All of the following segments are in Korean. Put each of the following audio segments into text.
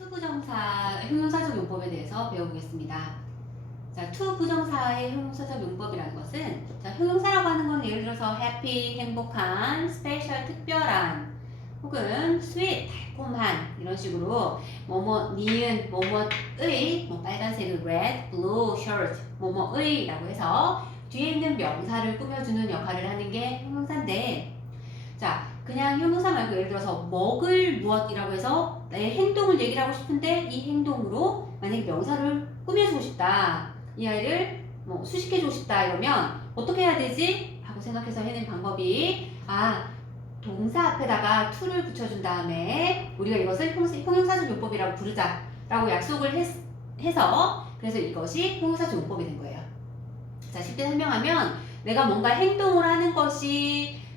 투부정사 형용사적 용법에 대해서 배워보겠습니다. 자, 투부정사의 형용사적 용법이라는 것은 형용사라고 하는 건 예를 들어서 happy, 행복한, special, 특별한 혹은 sweet, 달콤한 이런 식으로 뭐뭐 니은, 뭐뭐의 빨간색 red, blue, shirt, 뭐뭐의 라고 해서 뒤에 있는 명사를 꾸며주는 역할을 하는 게 형용사인데 자, 그냥 형용사 말고 예를 들어서 먹을 무엇이라고 해서 내 행동을 얘기를 하고 싶은데 이 행동으로 만약에 명사를 꾸며주고 싶다. 이 아이를 뭐 수식해주고 싶다 이러면 어떻게 해야 되지? 하고 생각해서 해낸 방법이 동사 앞에다가 to를 붙여준 다음에 우리가 이것을 형용사적 용법이라고 부르자라고 약속을 해서 그래서 이것이 형용사적 용법이 된 거예요. 자, 쉽게 설명하면 내가 뭔가 행동을 하는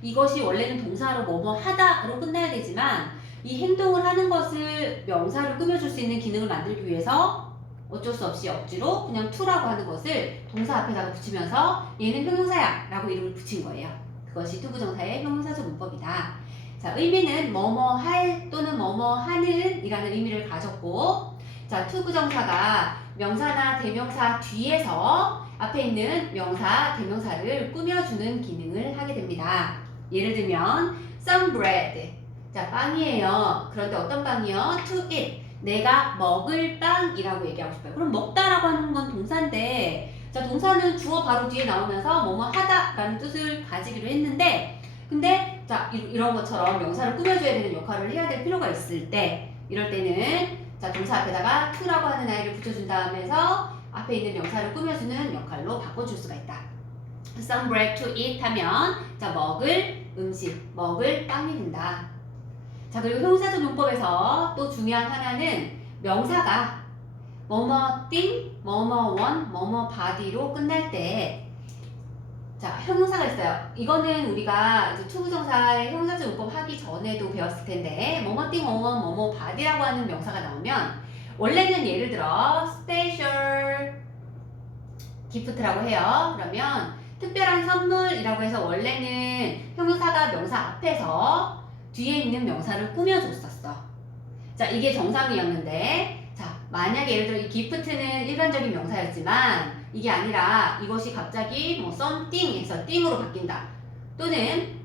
이것이 원래는 동사로 뭐뭐 하다로 끝나야 되지만 이 행동을 하는 것을 명사를 꾸며줄 수 있는 기능을 만들기 위해서 어쩔 수 없이 억지로 그냥 to라고 하는 것을 동사 앞에다가 붙이면서 얘는 형용사야 라고 이름을 붙인 거예요. 그것이 투부정사의 형용사적 문법이다. 자, 의미는 뭐뭐 할 또는 뭐뭐 하는 이라는 의미를 가졌고 자, 투부정사가 명사나 대명사 뒤에서 앞에 있는 명사, 대명사를 꾸며주는 기능을 하게 됩니다. 예를 들면 some bread 자, 빵이에요. 그런데 어떤 빵이요? to eat 내가 먹을 빵이라고 얘기하고 싶어요. 그럼 먹다라고 하는 건 동사인데 자, 동사는 주어 바로 뒤에 나오면서 뭐뭐 하다라는 뜻을 가지기로 했는데 근데 자, 이런 것처럼 명사를 꾸며줘야 되는 역할을 해야 될 필요가 있을 때 이럴 때는 자, 동사 앞에다가 to라고 하는 아이를 붙여준 다음에서 앞에 있는 명사를 꾸며주는 역할로 바꿔줄 수가 있다. some bread to eat 하면 자, 먹을 음식, 먹을 빵이 된다. 자, 그리고 형용사적 용법에서 또 중요한 하나는 명사가 뭐뭐띵, 뭐뭐원, 뭐뭐바디로 끝날 때 자, 형용사가 있어요. 이거는 우리가 이제 투부정사의 형용사적 용법 하기 전에도 배웠을 텐데 뭐뭐띵, 뭐뭐, 뭐뭐바디라고 하는 명사가 나오면 원래는 예를 들어 special gift라고 해요. 그러면 특별한 선물이라고 해서 원래는 형용사가 명사 앞에서 뒤에 있는 명사를 꾸며줬었어. 자, 이게 정상이었는데 자, 만약에 예를 들어 이 gift는 일반적인 명사였지만 이게 아니라 이것이 갑자기 뭐 something 해서 thing으로 바뀐다. 또는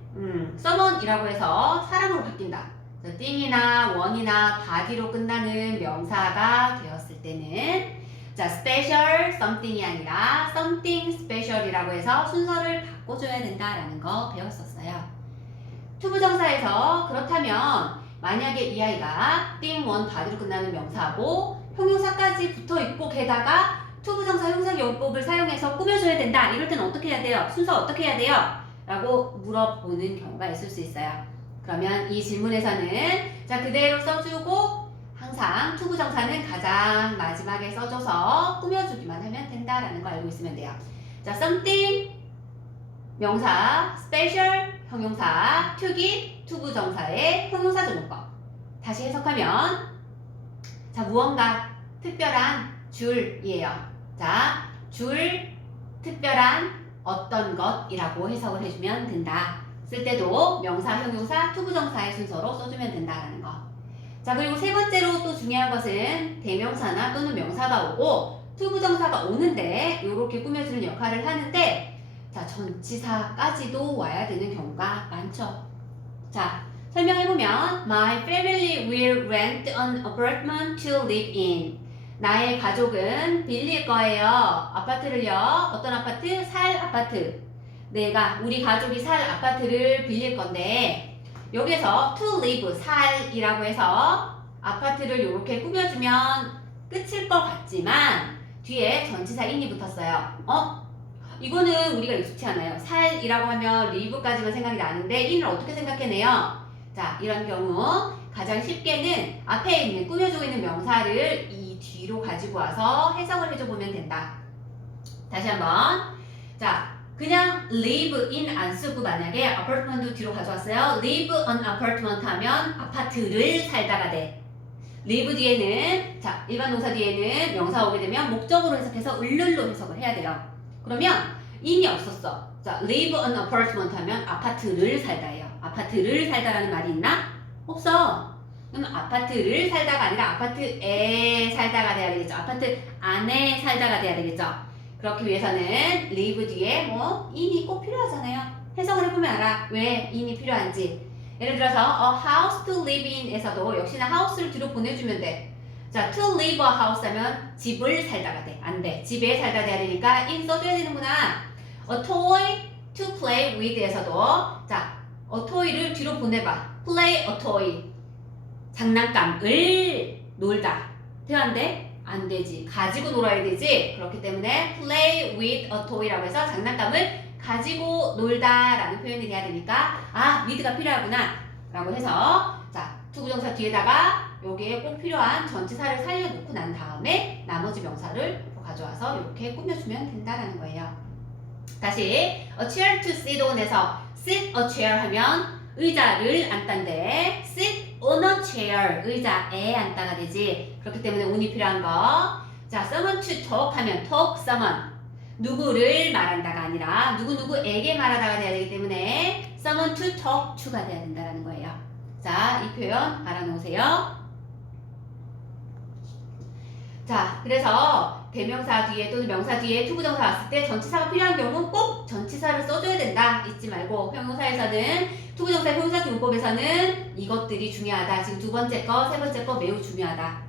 someone이라고 해서 사람으로 바뀐다. thing이나 one이나 body로 끝나는 명사가 되었을 때는 자, special something이 아니라 something special이라고 해서 순서를 바꿔줘야 된다라는 거 배웠었어요. 투부정사에서 그렇다면 만약에 이 아이가 thing, one, body로 끝나는 명사하고 형용사까지 붙어있고 게다가 투부정사 형용사용법을 사용해서 꾸며줘야 된다. 이럴 때는 어떻게 해야 돼요? 순서 어떻게 해야 돼요? 라고 물어보는 경우가 있을 수 있어요. 그러면 이 질문에서는 자, 그대로 써주고 항상 투부정사는 가장 마지막에 써줘서 꾸며주기만 하면 된다라는 거 알고 있으면 돼요. 자, something 명사, special 형용사, 투기 투부정사의 형용사적 용법. 다시 해석하면 자, 무언가 특별한 줄이에요. 자, 줄 특별한 어떤 것이라고 해석을 해주면 된다. 쓸 때도 명사, 형용사, 투부정사의 순서로 써주면 된다라는 거. 자, 그리고 세 번째로 또 중요한 것은 대명사나 또는 명사가 오고 투부정사가 오는데 이렇게 꾸며주는 역할을 하는데 자, 전치사까지도 와야 되는 경우가 많죠. 자, 설명해보면 My family will rent an apartment to live in. 나의 가족은 빌릴 거예요. 아파트를요. 어떤 아파트? 살 아파트. 우리 가족이 살 아파트를 빌릴 건데 여기서 to live, 살이라고 해서 아파트를 이렇게 꾸며주면 끝일 것 같지만 뒤에 전치사 in이 붙었어요. 이거는 우리가 익숙치 않아요. 살이라고 하면 live까지만 생각이 나는데 in을 어떻게 생각해내요? 자, 이런 경우 가장 쉽게는 앞에 있는 꾸며주고 있는 명사를 이 뒤로 가지고 와서 해석을 해줘보면 된다. 다시 한번 자, 그냥 live in 안 쓰고 만약에 apartment 뒤로 가져왔어요. live an apartment 하면 아파트를 살다가 돼. live 뒤에는 자, 일반 동사 뒤에는 명사 오게 되면 목적으로 해석해서 을를로 해석을 해야 돼요. 그러면 in이 없었어. 자, live an apartment 하면 아파트를 살다예요. 아파트를 살다라는 말이 있나? 없어. 그럼 아파트를 살다가 아니라 아파트에 살다가 돼야 되겠죠. 아파트 안에 살다가 돼야 되겠죠. 그렇기 위해서는 live 뒤에 뭐 in이 꼭 필요하잖아요. 해석을 해보면 알아. 왜 in이 필요한지. 예를 들어서 a house to live in에서도 역시나 house를 뒤로 보내주면 돼. 자, to live a house 하면 집을 살다가 돼. 안 돼. 집에 살다 돼야 되니까 in 써줘야 되는구나. a toy to play with에서도 자, a toy를 뒤로 보내봐. play a toy. 장난감을 놀다. 돼야 안 돼? 안 되지. 가지고 놀아야 되지. 그렇기 때문에 play with a toy라고 해서 장난감을 가지고 놀다라는 표현이 돼야 되니까 아, with가 필요하구나 라고 해서 자, 투부정사 뒤에다가 여기에 꼭 필요한 전치사를 살려놓고 난 다음에 나머지 명사를 가져와서 이렇게 꾸며주면 된다라는 거예요. 다시 a chair to sit on에서 sit a chair 하면 의자를 앉다인데 sit on a chair 의자에 앉다가 되지. 그렇기 때문에 on이 필요한 거. 자, someone to talk 하면 talk someone 누구를 말한다가 아니라 누구누구에게 말하다가 돼야 되기 때문에 someone to talk to가 돼야 된다는 거예요. 자, 이 표현 알아놓으세요. 자, 그래서 대명사 뒤에 또는 명사 뒤에 투부정사 왔을 때 전치사가 필요한 경우 꼭 전치사를 써줘야 된다. 잊지 말고 형용사에서는 투부정사 형용사 용법에서는 이것들이 중요하다. 지금 두 번째 거, 세 번째 거 매우 중요하다.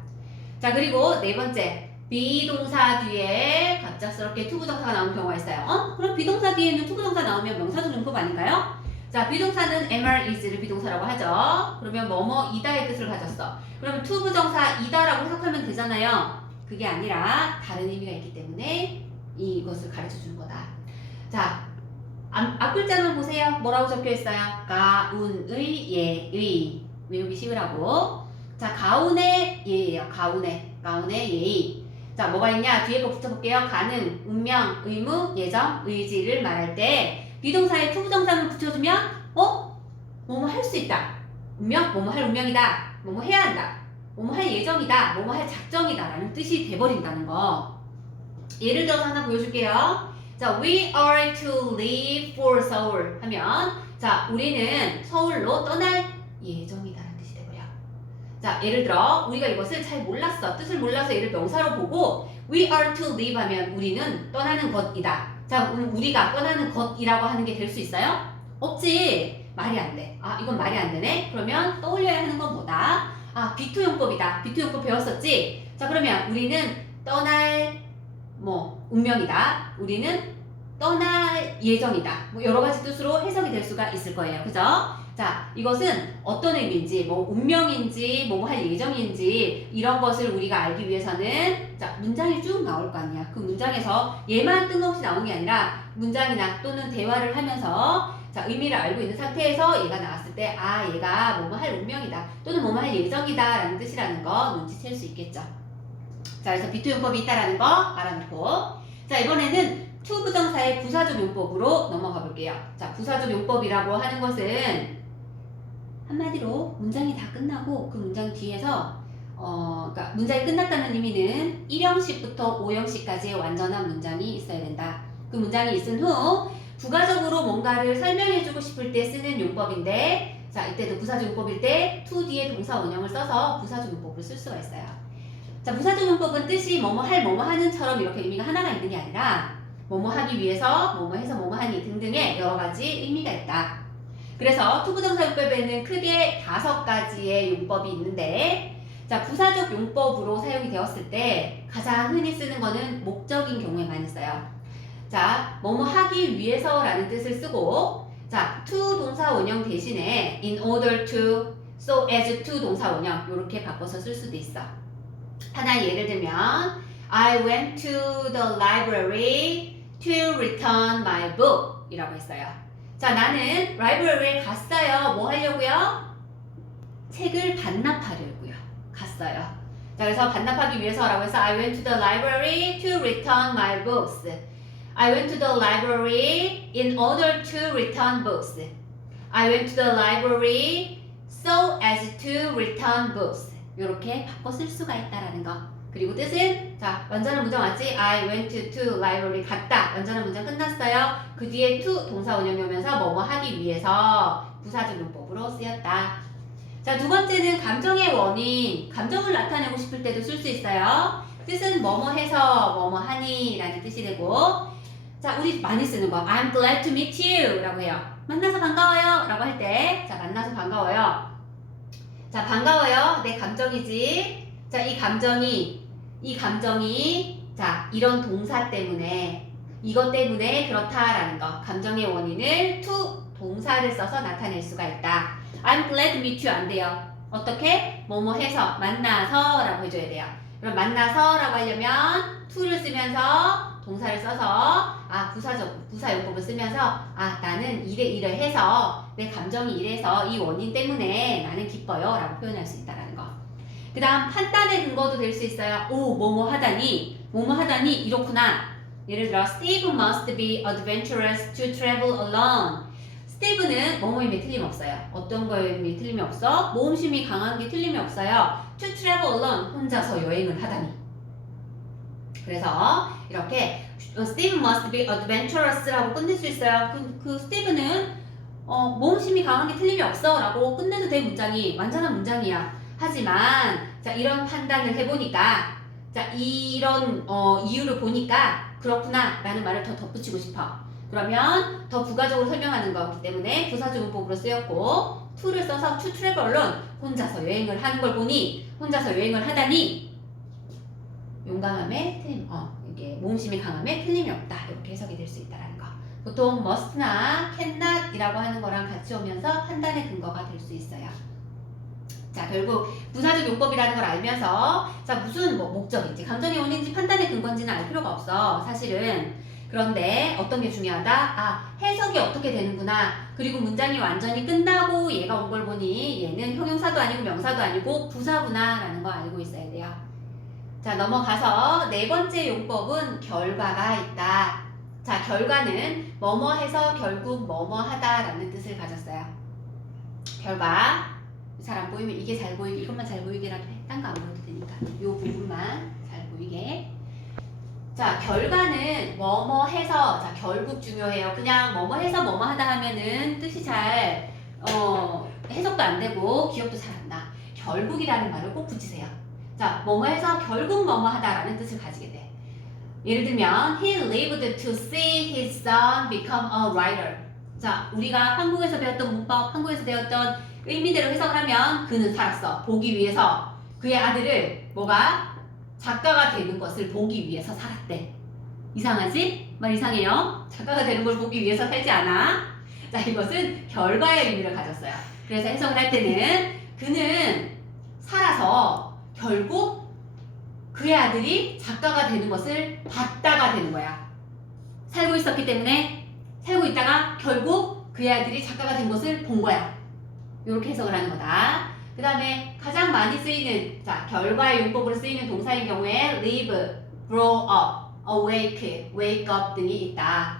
자, 그리고 네 번째 비동사 뒤에 갑작스럽게 투부정사가 나오는 경우가 있어요. 그럼 비동사 뒤에는 투부정사 나오면 명사적 용법 아닌가요? 자, 비동사는 MR is를 비동사라고 하죠. 그러면 뭐뭐이다의 뜻을 가졌어. 그러면 투부정사이다라고 해석하면 되잖아요. 그게 아니라 다른 의미가 있기 때문에 이것을 가르쳐주는 거다. 자, 앞글자만 보세요. 뭐라고 적혀 있어요? 가운의 예의. 외우기 쉬우라고. 자, 가운의 예예요. 가운의 예의. 자, 뭐가 있냐? 뒤에 거 붙여볼게요. 가능, 운명, 의무, 예정, 의지를 말할 때 비동사에 투부정사만 붙여주면 뭐뭐 할 수 있다. 운명, 뭐뭐 할 운명이다. 뭐뭐 해야 한다. 뭐뭐 할 예정이다. 뭐뭐 할 작정이다. 라는 뜻이 돼버린다는 거. 예를 들어서 하나 보여줄게요. 자, we are to leave for Seoul 하면 자, 우리는 서울로 떠날 예정이다. 자, 예를 들어 우리가 이것을 잘 몰랐어. 뜻을 몰라서 얘를 명사로 보고 we are to leave 하면 우리는 떠나는 것이다. 자, 우리가 떠나는 것이라고 하는 게 될 수 있어요? 없지. 말이 안 돼. 아, 이건 말이 안 되네. 그러면 떠올려야 하는 건 뭐다? 아, 비투용법이다. 비투용법 배웠었지? 자, 그러면 우리는 떠날 운명이다. 우리는 떠날 예정이다. 뭐 여러 가지 뜻으로 해석이 될 수가 있을 거예요. 그죠? 자, 이것은 어떤 의미인지, 운명인지, 할 예정인지 이런 것을 우리가 알기 위해서는 자, 문장이 쭉 나올 거 아니야. 그 문장에서 얘만 뜬금없이 나오는 게 아니라 문장이나 또는 대화를 하면서 자, 의미를 알고 있는 상태에서 얘가 나왔을 때 아, 얘가 할 운명이다. 또는 할 예정이다 라는 뜻이라는 거 눈치챌 수 있겠죠. 자, 그래서 비투용법이 있다라는 거 알아놓고 자, 이번에는 투부정사의 부사적 용법으로 넘어가 볼게요. 자, 부사적 용법이라고 하는 것은 한마디로 문장이 다 끝나고 그 문장 뒤에서 그러니까 문장이 끝났다는 의미는 1형식부터 5형식까지의 완전한 문장이 있어야 된다. 그 문장이 있은 후 부가적으로 뭔가를 설명해주고 싶을 때 쓰는 용법인데 자, 이때도 부사적 용법일 때 to 뒤에 동사 원형을 써서 부사적 용법을 쓸 수가 있어요. 자, 부사적 용법은 뜻이 뭐뭐 할 뭐뭐 하는처럼 이렇게 의미가 하나가 있는 게 아니라 뭐뭐 하기 위해서 뭐뭐 해서 뭐뭐 하니 등등의 여러 가지 의미가 있다. 그래서 투부정사 용법에는 크게 5가지의 용법이 있는데 자, 부사적 용법으로 사용이 되었을 때 가장 흔히 쓰는 거는 목적인 경우에 많이 써요. 자, 뭐뭐 하기 위해서 라는 뜻을 쓰고 자, to 동사 원형 대신에 in order to, so as to 동사 원형 이렇게 바꿔서 쓸 수도 있어. 하나 예를 들면 I went to the library to return my book 이라고 했어요. 자, 나는 라이브러리에 갔어요. 뭐 하려고요? 책을 반납하려고요. 갔어요. 자, 그래서 반납하기 위해서라고 해서 I went to the library to return my books. I went to the library in order to return books. I went to the library so as to return books. 이렇게 바꿔 쓸 수가 있다라는 거. 그리고 뜻은 자, 완전한 문장 맞지? I went to library 갔다. 완전한 문장 끝났어요. 그 뒤에 to 동사 원형이 오면서 뭐뭐 하기 위해서 부사적 용법으로 쓰였다. 자, 두 번째는 감정의 원인. 감정을 나타내고 싶을 때도 쓸 수 있어요. 뜻은 뭐뭐 해서 뭐뭐 하니 라는 뜻이 되고, 자, 우리 많이 쓰는 거 I'm glad to meet you 라고 해요. 만나서 반가워요 라고 할 때, 자, 만나서 반가워요. 자, 반가워요. 내 감정이지. 자, 이 감정이 자, 이런 동사 때문에, 이것 때문에 그렇다라는 거. 감정의 원인을 to 동사를 써서 나타낼 수가 있다. I'm glad to meet you 안 돼요. 어떻게? 뭐뭐 해서, 만나서 라고 해줘야 돼요. 그럼 만나서 라고 하려면 to를 쓰면서 동사를 써서 부사 용법을 쓰면서 나는 이래 해서 내 감정이 이래서 이 원인 때문에 나는 기뻐요 라고 표현할 수 있다라는 거. 그 다음 판단의 근거도 될 수 있어요. 뭐뭐 하다니 이렇구나. 예를 들어 Steve must be adventurous to travel alone. 스티브는 뭐뭐임에 틀림이 없어요. 어떤 거임에 틀림이 없어? 모험심이 강한 게 틀림이 없어요. To travel alone, 혼자서 여행을 하다니. 그래서 이렇게 Steve must be adventurous라고 끝낼 수 있어요. 그 스티브는 모험심이 강한 게 틀림이 없어 라고 끝내도 될 문장이 완전한 문장이야. 하지만 자, 이런 판단을 해보니까 자, 이런 이유를 보니까 그렇구나 라는 말을 더 덧붙이고 싶어. 그러면 더 부가적으로 설명하는 거기 때문에 부사주문법으로 쓰였고 to를 써서 to travel alone, 혼자서 여행을 하는 걸 보니, 혼자서 여행을 하다니 용감함에 이게 모험심이 강함에 틀림이 없다 이렇게 해석이 될 수 있다라는 거. 보통 must나 cannot이라고 하는 거랑 같이 오면서 판단의 근거가 될 수 있어요. 자, 결국 부사적 용법이라는 걸 알면서 자, 무슨 목적인지, 감정의 원인인지 판단의 근거인지는 알 필요가 없어 사실은. 그런데 어떤 게 중요하다? 해석이 어떻게 되는구나. 그리고 문장이 완전히 끝나고 얘가 온 걸 보니 얘는 형용사도 아니고 명사도 아니고 부사구나 라는 거 알고 있어야 돼요. 자, 넘어가서 네 번째 용법은 결과가 있다. 자, 결과는 뭐뭐 해서 결국 뭐뭐 하다 라는 뜻을 가졌어요. 결과. 잘 안 보이면 이게 잘 보이게, 이것만 잘 보이게라도 해. 딴 거 안 보여도 되니까. 이 부분만 잘 보이게. 자, 결과는 뭐뭐 해서, 자, 결국 중요해요. 그냥 뭐뭐 해서 뭐뭐 하다 하면은 뜻이 잘, 해석도 안 되고 기억도 잘 안 나. 결국이라는 말을 꼭 붙이세요. 자, 뭐뭐 해서 결국 뭐뭐 하다라는 뜻을 가지게 돼. 예를 들면, he lived to see his son become a writer. 자, 우리가 한국에서 배웠던 문법, 한국에서 배웠던 의미대로 해석을 하면 그는 살았어. 보기 위해서 그의 아들을 작가가 되는 것을 보기 위해서 살았대. 이상하지? 말 이상해요. 작가가 되는 걸 보기 위해서 살지 않아. 자, 이것은 결과의 의미를 가졌어요. 그래서 해석을 할 때는 그는 살아서 결국 그의 아들이 작가가 되는 것을 봤다가 되는 거야. 살고 있었기 때문에 살고 있다가 결국 그의 아들이 작가가 된 것을 본 거야. 이렇게 해석을 하는 거다. 그 다음에 가장 많이 쓰이는 결과의 용법으로 쓰이는 동사인 경우에 live, grow up, awake, wake up 등이 있다.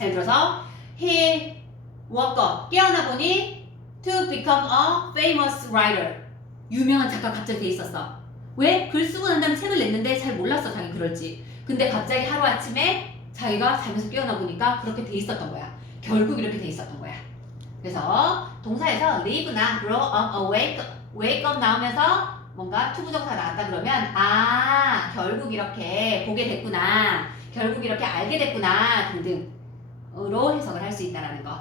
예를 들어서 he woke up, 깨어나 보니 to become a famous writer, 유명한 작가가 갑자기 돼 있었어. 왜? 글 쓰고 난 다음에 책을 냈는데 잘 몰랐어 자기 그럴지. 근데 갑자기 하루아침에 자기가 잠에서 깨어나 보니까 그렇게 돼 있었던 거야. 결국 이렇게 돼 있었던 거야. 그래서 동사에서 live나 grow up, wake up 나오면서 뭔가 투부정사 나왔다 그러면 결국 이렇게 보게 됐구나, 결국 이렇게 알게 됐구나 등등으로 해석을 할 수 있다는 거.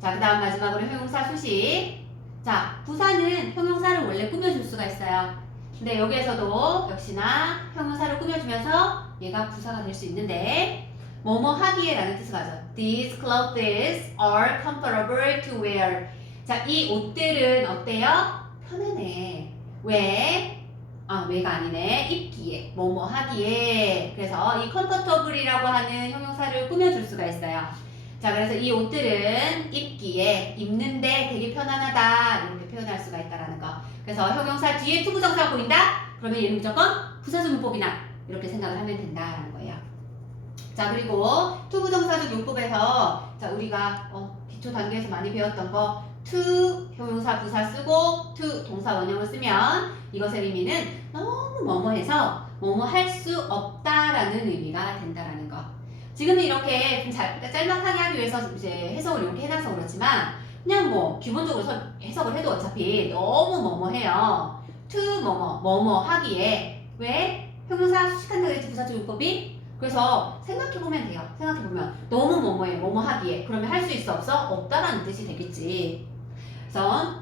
자, 그 다음 마지막으로 형용사 수식. 자, 부사는 형용사를 원래 꾸며줄 수가 있어요. 근데 여기에서도 역시나 형용사를 꾸며주면서 얘가 부사가 될 수 있는데 뭐뭐 하기에 라는 뜻을 가져. These clothes are comfortable to wear. 자, 이 옷들은 어때요? 편하네. 왜? 왜가 아니네. 입기에. 뭐뭐 하기에. 그래서 이 comfortable이라고 하는 형용사를 꾸며줄 수가 있어요. 자, 그래서 이 옷들은 입기에, 입는데 되게 편안하다 이렇게 표현할 수가 있다라는 거. 그래서 형용사 뒤에 투부정사가 보인다? 그러면 얘는 무조건 부사주문법이나 이렇게 생각을 하면 된다라는 거예요. 자, 그리고 투부정사적 용법에서 자, 우리가 기초 단계에서 많이 배웠던 거 to 형용사 부사 쓰고 to 동사 원형을 쓰면 이것의 의미는 너무 뭐뭐해서 뭐뭐 할 수 없다라는 의미가 된다라는 거. 지금은 이렇게 좀 짤막하게 하기 위해서 이제 해석을 이렇게 해놔서 그렇지만 그냥 뭐 기본적으로 해석을 해도 어차피 너무 뭐뭐해요. to 뭐뭐 하기에 왜? 형용사 수식한다고 했지 부사적 용법이? 그래서 생각해보면 돼요. 생각해보면 너무 뭐뭐해 뭐뭐 하기에 그러면 할 수 있어 없어? 없다라는 뜻이 되겠지. 그래서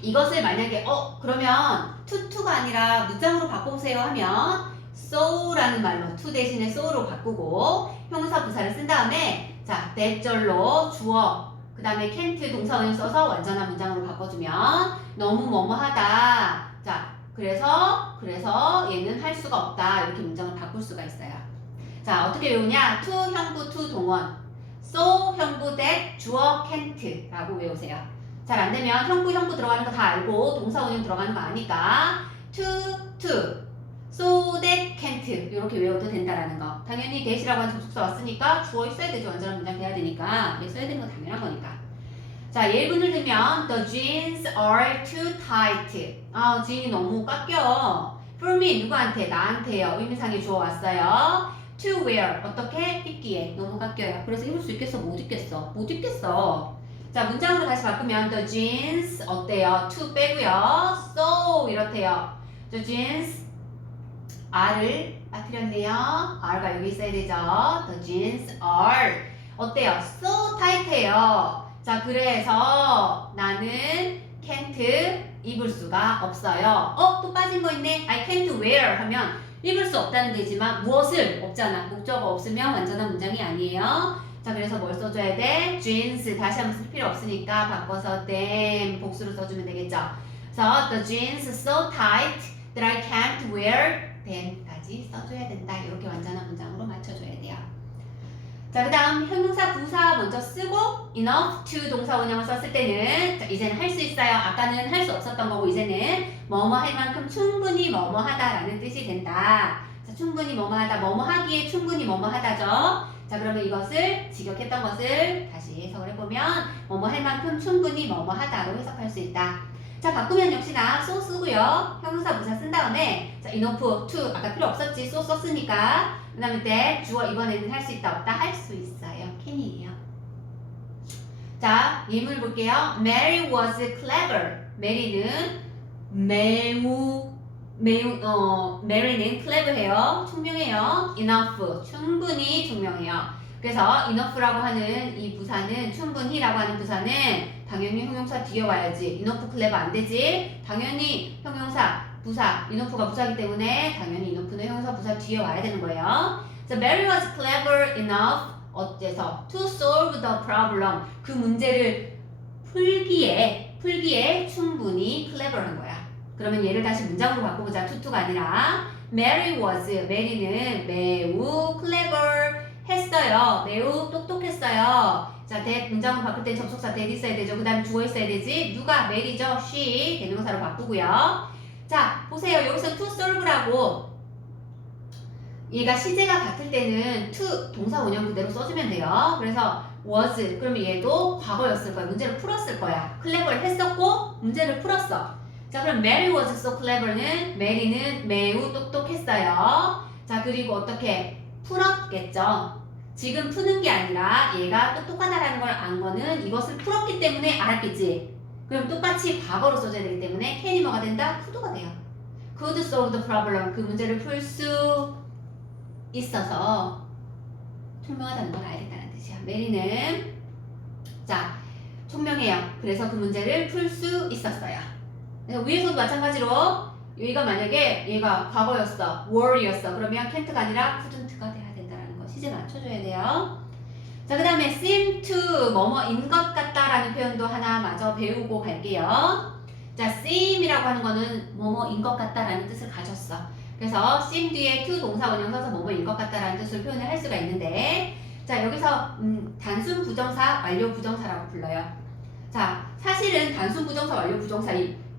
이것을 만약에 그러면 to가 아니라 문장으로 바꿔보세요 하면 so라는 말로 to 대신에 so로 바꾸고 형용사 부사를 쓴 다음에 자 대절로 주어 그 다음에 can't 동사원형 써서 완전한 문장으로 바꿔주면 너무 뭐뭐하다. 자 그래서 얘는 할 수가 없다. 이렇게 문장을 바꿀 수가 있어요. 자 어떻게 외우냐? to 형부 to 동원 so 형부 that 주어 can't 라고 외우세요. 잘 안되면 형부 들어가는 거 다 알고 동사원형 들어가는 거 아니까 to so that can't 이렇게 외워도 된다라는 거. 당연히 that이라고 하는 접속사 왔으니까 주어 있어야 되죠. 완전한 문장 돼야 되니까 써야 되는 건 당연한 거니까. 자 예문을 들면 the jeans are too tight. jeans이 너무 깎여. for me 누구한테? 나한테요. 의미상의 주어 왔어요. to wear 어떻게? 입기에 너무 깎여요. 그래서 입을 수 있겠어? 못 입겠어? 못 입겠어. 자 문장으로 다시 바꾸면 the jeans 어때요? to 빼고요. so 이렇대요. the jeans R을 빠뜨렸네요. R가 여기 있어야 되죠. The jeans are 어때요? So tight해요. 자 그래서 나는 can't 입을 수가 없어요. 또 빠진 거 있네. I can't wear 하면 입을 수 없다는 데지만 무엇을? 없잖아. 목적어 없으면 완전한 문장이 아니에요. 자 그래서 뭘 써줘야 돼? jeans 다시 한번 쓸 필요 없으니까 바꿔서 them 복수로 써주면 되겠죠. 그래서 the jeans so tight that I can't wear then까지 써줘야 된다. 이렇게 완전한 문장으로 맞춰줘야 돼요. 자 그 다음 형용사 부사 먼저 쓰고 enough to 동사 원형을 썼을 때는 자, 이제는 할 수 있어요. 아까는 할 수 없었던 거고 이제는 뭐뭐 할 만큼 충분히 뭐뭐 하다라는 뜻이 된다. 자 충분히 뭐뭐 하다 뭐뭐 하기에 충분히 뭐뭐 하다죠. 자 그러면 이것을 직역했던 것을 다시 해석을 해보면 뭐뭐 할 만큼 충분히 뭐뭐 하다로 해석할 수 있다. 자 바꾸면 역시나 so 쓰고요. 형용사 부사 쓴 다음에 자 enough to 아까 필요 없었지 so 썼으니까 그 다음에 that 주어 이번에는 할 수 있다 없다 할 수 있어요. can이에요. 자 예문을 볼게요. Mary was clever. 메리는 Mary는 clever해요. 총명해요. enough 충분히 총명해요. 그래서 enough라고 하는 이 부사는 충분히라고 하는 부사는 당연히 형용사 뒤에 와야지. enough clever 안 되지. 당연히 형용사 부사 enough가 부사이기 때문에 당연히 enough는 형용사 부사 뒤에 와야 되는 거예요. So Mary was clever enough 어째서 to solve the problem 그 문제를 풀기에 충분히 clever한 거야. 그러면 얘를 다시 문장으로 바꿔보자. to가 아니라 Mary was 메리는 매우 clever 했어요. 매우 똑똑했어요. 자, that 문장으로 바꿀 때 접속사 that 있어야 되죠. 그 다음에 주어 있어야 되지. 누가? 메리죠. she 대명사로 바꾸고요. 자, 보세요. 여기서 to solve라고 얘가 시제가 같을 때는 to 동사 원형 그대로 써주면 돼요. 그래서 was 그러면 얘도 과거였을 거야. 문제를 풀었을 거야. clever 했었고 문제를 풀었어. 자, 그럼 Mary was so clever는 메리는 매우 똑똑했어요. 자, 그리고 어떻게 풀었겠죠. 지금 푸는 게 아니라 얘가 똑똑하다라는 걸 안 거는 이것을 풀었기 때문에 알았겠지. 그럼 똑같이 과거로 써줘야 되기 때문에 can이 뭐가 된다? could가 돼요. could solve the problem 그 문제를 풀 수 있어서 총명하다는 걸 알겠다는 뜻이야. 메리는 자 총명해요. 그래서 그 문제를 풀 수 있었어요. 그래서 위에서도 마찬가지로 여기가 만약에 얘가 과거였어, were이었어. 그러면 can't가 아니라 couldn't가 돼야 된다는 거 시제 맞춰줘야 돼요. 자, 그 다음에 seem to 뭐뭐인 것 같다라는 표현도 하나 마저 배우고 갈게요. 자, seem이라고 하는 거는 뭐뭐인 것 같다라는 뜻을 가졌어. 그래서 seem 뒤에 to 동사 원형 써서 뭐뭐인 것 같다라는 뜻을 표현을 할 수가 있는데 자, 여기서 단순 부정사, 완료 부정사라고 불러요. 자, 사실은 단순 부정사, 완료 부정사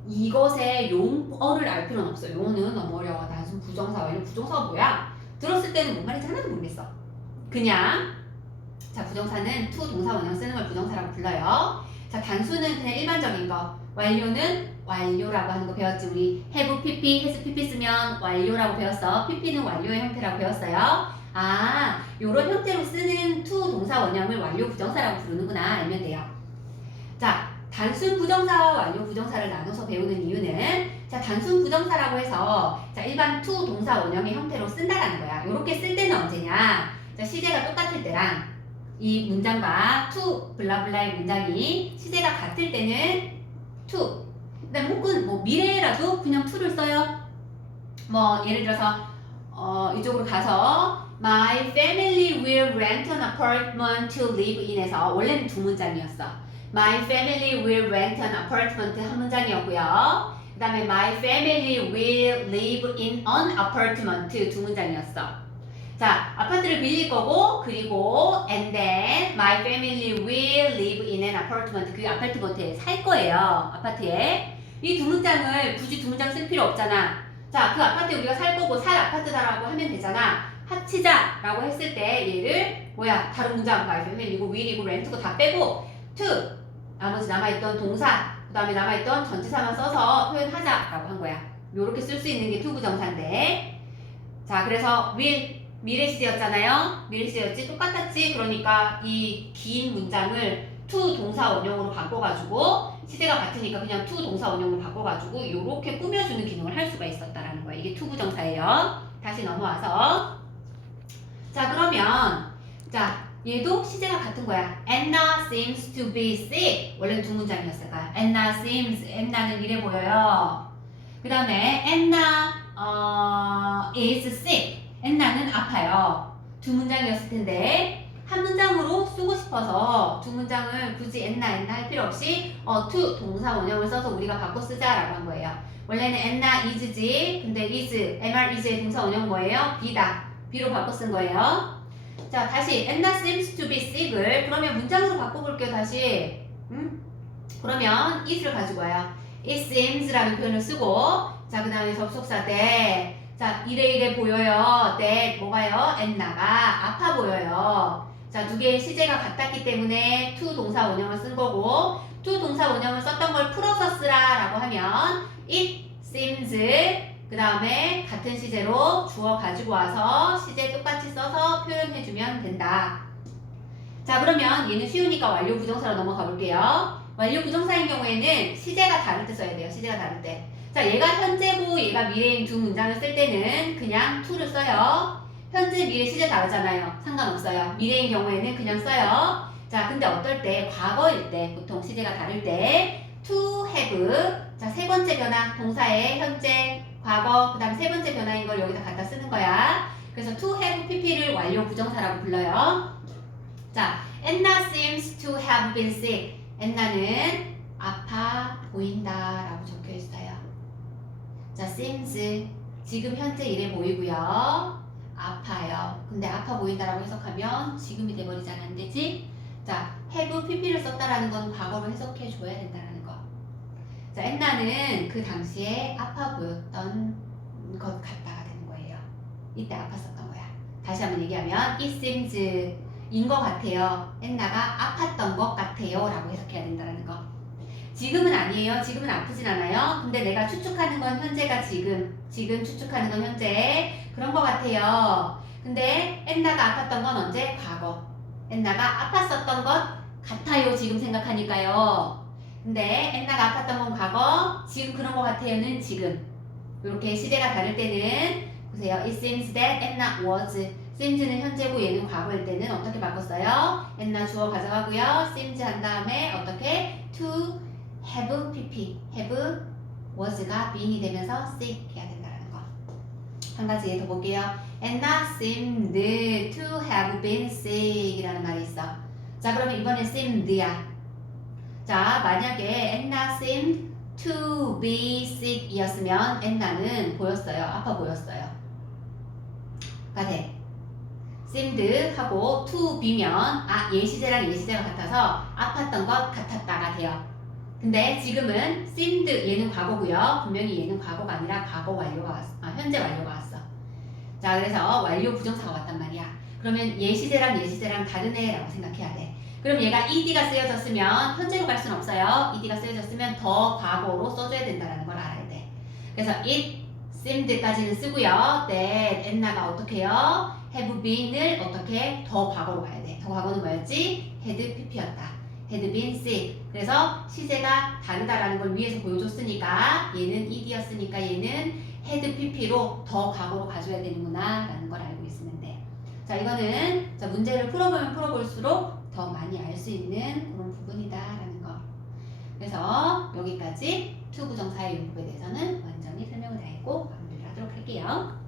이것의 용어를 알 필요는 없어요. 용어는 너무 어려워. 단순 부정사, 완료 부정사가 뭐야? 들었을 때는 뭔 말인지 하나도 모르겠어. 그냥 자 부정사는 to 동사 원형 쓰는 걸 부정사라고 불러요. 자 단수는 그냥 일반적인 거. 완료는 완료라고 하는 거 배웠지. 우리 have pp, has pp 쓰면 완료라고 배웠어. pp는 완료의 형태라고 배웠어요. 아 요런 형태로 쓰는 to 동사 원형을 완료 부정사라고 부르는구나 알면 돼요. 자 단순 부정사와 완료 부정사를 나눠서 배우는 이유는 자, 단순 부정사라고 해서 자, 일반 to 동사 원형의 형태로 쓴다라는 거야. 요렇게 쓸 때는 언제냐? 자, 시제가 똑같을 때랑 이 문장과 to 블라블라의 문장이 시제가 같을 때는 to. 그다음 혹은 뭐 미래라도 그냥 to를 써요. 뭐 예를 들어서 이쪽으로 가서 My family will rent an apartment to live in에서 원래는 두 문장이었어. My family will rent an apartment 한 문장이었고요. 그 다음에 My family will live in an apartment 두 문장이었어. 자, 아파트를 빌릴 거고 그리고 and then my family will live in an apartment 그 아파트먼트에 살 거예요. 아파트에. 이 두 문장을 굳이 두 문장 쓸 필요 없잖아. 자, 그 아파트에 우리가 살 거고 살 아파트다라고 하면 되잖아. 합치자라고 했을 때 얘를 뭐야? 다른 문장 my family고 will이고 rent고 다 빼고 to 나머지 남아있던 동사 그 다음에 남아있던 전치사만 써서 표현하자라고 한 거야. 요렇게 쓸 수 있는 게 to 부정사인데 자, 그래서 will 미래 시제였잖아요. 미래 시제였지? 똑같았지? 그러니까 이 긴 문장을 to 동사 원형으로 바꿔가지고 시제가 같으니까 그냥 to 동사 원형으로 바꿔가지고 요렇게 꾸며주는 기능을 할 수가 있었다라는 거야. 이게 to 부정사예요. 다시 넘어와서 자, 그러면 자, 얘도 시제가 같은 거야. Anna seems to be sick. 원래는 두 문장이었을까? Anna seems, Anna는 이래 보여요. 그 다음에 Anna is sick. Anna는 아파요. 두 문장이었을 텐데 한 문장으로 쓰고 싶어서 두 문장을 굳이 Anna 할 필요 없이 to 동사 원형을 써서 우리가 바꿔 쓰자라고 한 거예요. 원래는 Anna is지. 근데 is, MR is의 동사 원형 뭐예요? be다. be로 바꿔 쓴 거예요. 자, 다시 Anna seems to be sick을 그러면 문장으로 바꿔볼게요. 다시 그러면 is를 가지고 와요. It seems라는 표현을 쓰고 자, 그 다음에 접속사 that 자, 이래 보여요. that 뭐가요? Anna가 아파 보여요. 자, 두 개의 시제가 같았기 때문에 to 동사 원형을 쓴 거고 to 동사 원형을 썼던 걸 풀어서 쓰라라고 하면 it seems 그 다음에 같은 시제로 주어 가지고 와서 시제 똑같이 써서 표현해주면 된다. 자, 그러면 얘는 쉬우니까 완료 부정사로 넘어가 볼게요. 완료 부정사인 경우에는 시제가 다를 때 써야 돼요. 시제가 다를 때. 자, 얘가 현재고 얘가 미래인 두 문장을 쓸 때는 그냥 to를 써요. 현재, 미래, 시제 다르잖아요. 상관없어요. 미래인 경우에는 그냥 써요. 자, 근데 어떨 때, 과거일 때, 보통 시제가 다를 때 to have 자, 세 번째 변화, 동사의 현재, 과거, 그 다음 세 번째 변화인 걸 여기다 갖다 쓰는 거야. 그래서 to have pp를 완료 부정사라고 불러요. 자, Anna seems to have been sick. Anna는 아파 보인다 라고 적혀 있어요. 자, seems 지금 현재 이래 보이고요. 아파요. 근데 아파 보인다라고 해석하면 지금이 돼버리잖아. 안 되지? 자, have pp를 썼다라는 건 과거로 해석해 줘야 된다는 거. 자, 엔나는 그 당시에 아파 보였던 것 같다가 되는 거예요. 이때 아팠었던 거야. 다시 한번 얘기하면 it seems 인 것 같아요. 엔나가 아팠던 것 같아요 라고 해석해야 된다는 거. 지금은 아니에요. 지금은 아프진 않아요. 근데 내가 추측하는 건 현재가 지금 추측하는 건 현재 그런 것 같아요. 근데 엔나가 아팠던 건 언제? 과거. 엔나가 아팠었던 것 같아요. 지금 생각하니까요. 근데 엔나가 아팠던 건 과거, 지금 그런 것 같아요는 지금. 이렇게 시대가 다를 때는 보세요. It seems that Anna was. seems는 현재고 얘는 과거일 때는 어떻게 바꿨어요? Anna 주어 가져가고요. seems 한 다음에 어떻게? to have pp. have was가 been이 되면서 sick 해야 된다는 거. 한 가지 더 볼게요. Anna seemed to have been sick 이라는 말이 있어. 자, 그러면 이번엔 seemed야. 자, 만약에 Anna seemed to be sick 이었으면 Anna는 보였어요. 아파 보였어요. 가 돼. seemed 하고 to be면 예시제랑 예시제가 같아서 아팠던 것 같았다가 돼요. 근데 지금은 seemed 얘는 과거고요. 분명히 얘는 과거가 아니라 과거 완료가 왔어. 현재 완료가 왔어. 자, 그래서 완료 부정사가 왔단 말이야. 그러면 예시제랑 예시제랑 다른 애라고 생각해야 돼. 그럼 얘가 ed가 쓰여졌으면 현재로 갈 수는 없어요. ed가 쓰여졌으면 더 과거로 써줘야 된다는 걸 알아야 돼. 그래서 it seemed까지는 쓰고요. that Anna가 어떻게 해요? have been을 어떻게 더 과거로 가야 돼. 더 과거는 뭐였지? had pp였다. had been sick. 그래서 시제가 다르다라는 걸 위에서 보여줬으니까 얘는 ed였으니까 얘는 had pp로 더 과거로 가져야 되는구나 라는 걸 알고 있으면 돼. 자, 이거는 자, 문제를 풀어보면 풀어볼수록 더 많이 알 수 있는 그런 부분이다라는 거. 그래서 여기까지 투 부정사의 용법에 대해서는 완전히 설명을 다 했고 마무리를 하도록 할게요.